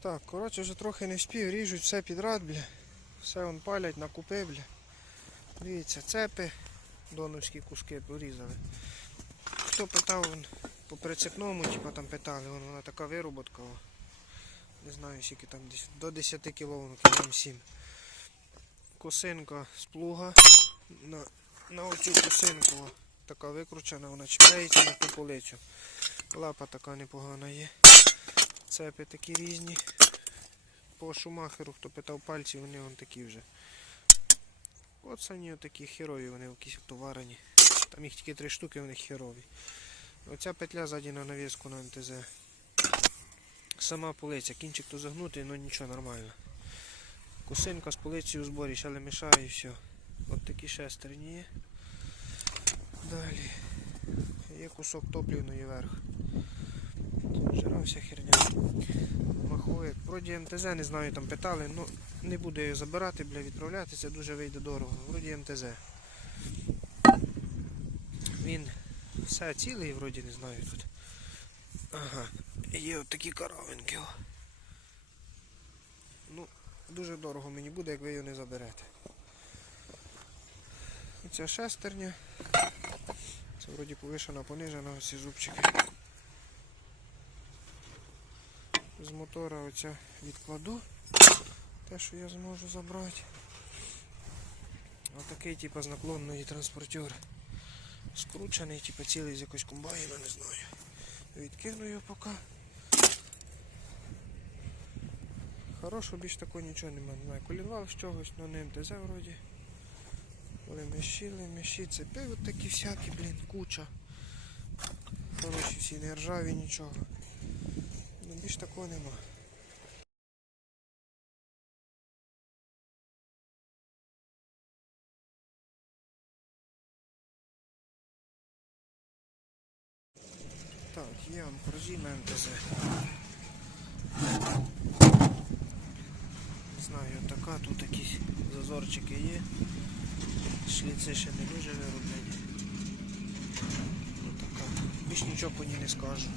Так, коротше, вже трохи не вспів, ріжуть все підряд, бля. Все он палять на купи, бля. Дивіться, цепи, доновські куски порізали. Хто питав вон, по прицепному, типу там питали, вон, вона така вироботка. о. Не знаю, скільки там десь до 10 кг, кілограм 7. Косинка з плуга. На, на оцю косинку о, така викручена, вона чіпляється на ту полицю. Лапа така непогана є. Цепи такі різні. По шумахеру, хто питав пальці, вони вон такі вже. От самі такі херові, вони якісь товарені. Там їх тільки три штуки, вони херові. Оця петля ззаді на навіску на МТЗ. Сама полиця, кінчик то загнутий, але нічого нормально. Косинка з полицією у зборі, ще не мішає і все. От такі шестерні є. Далі. Є кусок топлівної верх. Вся херня. Маховик. Вроді МТЗ, не знаю, там питали, ну не буду її забирати, бля, відправляти, це дуже вийде дорого. Вроді МТЗ. Він все цілий, вроді не знаю тут. Ага. Є от такі коровинки. Ну, дуже дорого мені буде, як ви його не заберете. Оця шестерня. Це вроді повишена, понижена, ці зубчики. З мотора оця відкладу. Те, що я зможу забрати. Отакий, типу, з наклонної транспортер. Скручений, типу, цілий з якогось комбайна, не знаю. Відкину його поки. Хорошого більш такого нічого немає. Не знаю, колінвал з чогось, але не МТЗ вроді. Коли мішили, міші, цепи от такі всякі, блін, куча. Хороші всі не ржаві, нічого. Ну більш такого нема. Так, є он пружина МТЗ. Не знаю, така, тут якісь зазорчики є. Шліци ще не дуже вироблені. Більш нічого по ній не скажу.